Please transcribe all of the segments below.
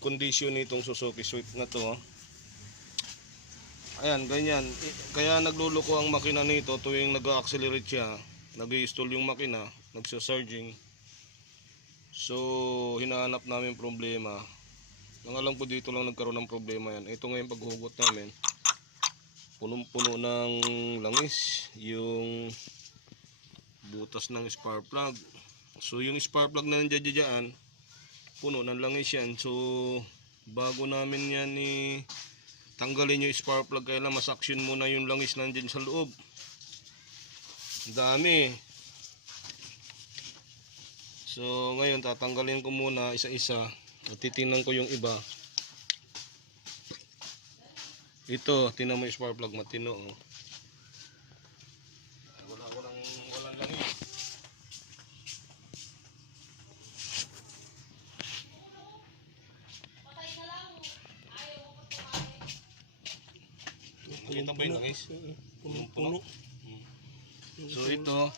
condition nitong Suzuki Swift na to. Ayan, ganyan. Kaya nagluluko ang makina nito tuwing nag-accelerate siya, nag-i-stall yung makina, nagsa-surging. So, hinahanap namin problema. Ang alam ko dito lang nagkaroon ng problema yan. Ito ngayon paghugot namin, punong-puno ng langis yung butas ng spark plug. So, yung spark plug na nandiyan dyan, puno ng langis yan. So, bago namin yan tanggalin yung spark plug, kailangan masaksyon muna yung langis nandiyan sa loob. Dami. So ngayon tatanggalin ko muna isa-isa at titingnan ko yung iba. Ito, tingnan mo yung spark plug, matino oh. Walang langis. Nakita ba yung langis? Puno. So ito,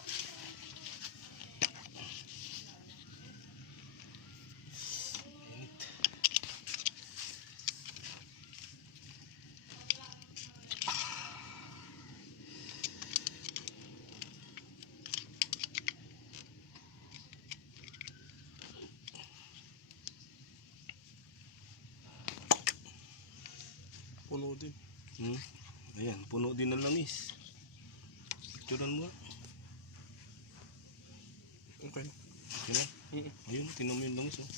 Puno din. ayan, puno din ng langis. Picturean mo. Okay. Okay na? Ayun, tingnan mo yung langis oh.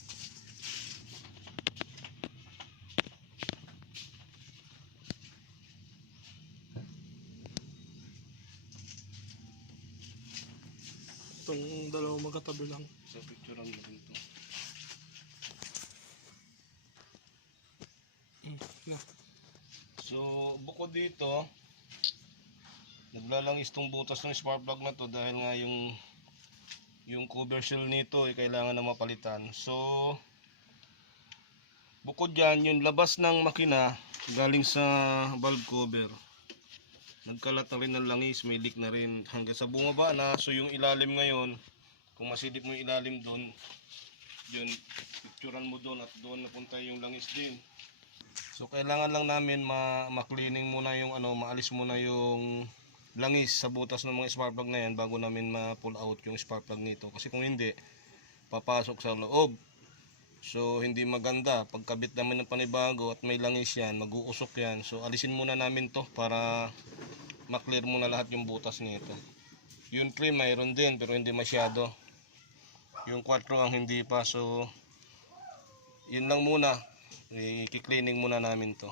Itong dalawang magkatabi lang. So picturean mo din to. Na. So bukod dito, naglalangis tong butas ng spark plug na to dahil nga yung cover shell nito ay kailangan na mapalitan. So bukod dyan, yung labas ng makina galing sa valve cover, nagkalat na rin ng langis, may leak na rin hanggang sa bumaba na. So yung ilalim ngayon, kung masilip mo yung ilalim doon, yun, picturean mo doon at doon napunta yung langis din. So kailangan lang namin ma-cleaning muna yung maalis muna yung langis sa butas ng mga spark plug na yan bago namin ma-pull out yung spark plug nito. Kasi kung hindi, papasok sa loob. So hindi maganda. Pagkabit namin ng panibago at may langis yan, mag-uusok yan. So alisin muna namin to para ma-clear muna lahat yung butas nito. Yung trim mayroon din pero hindi masyado. Yung 4 ang hindi pa. So yun lang muna. I-cleaning muna namin to.